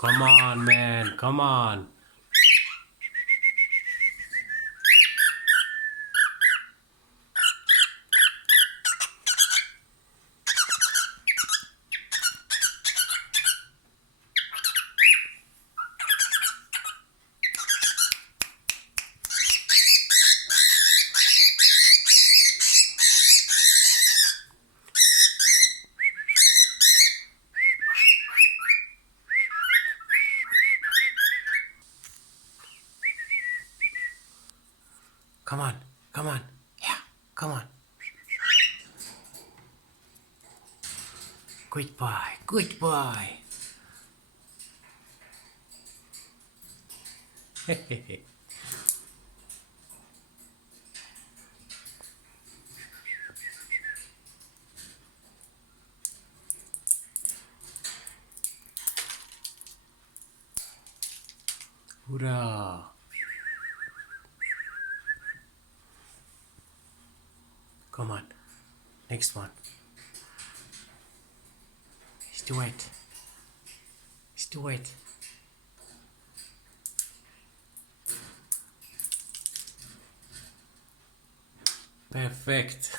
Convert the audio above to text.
Come on, man. Come on. Come on. Come on. Yeah. Come on. Good boy. Good boy. Hurrah. Come on. Next one. Let's do it. Let's do it. Perfect.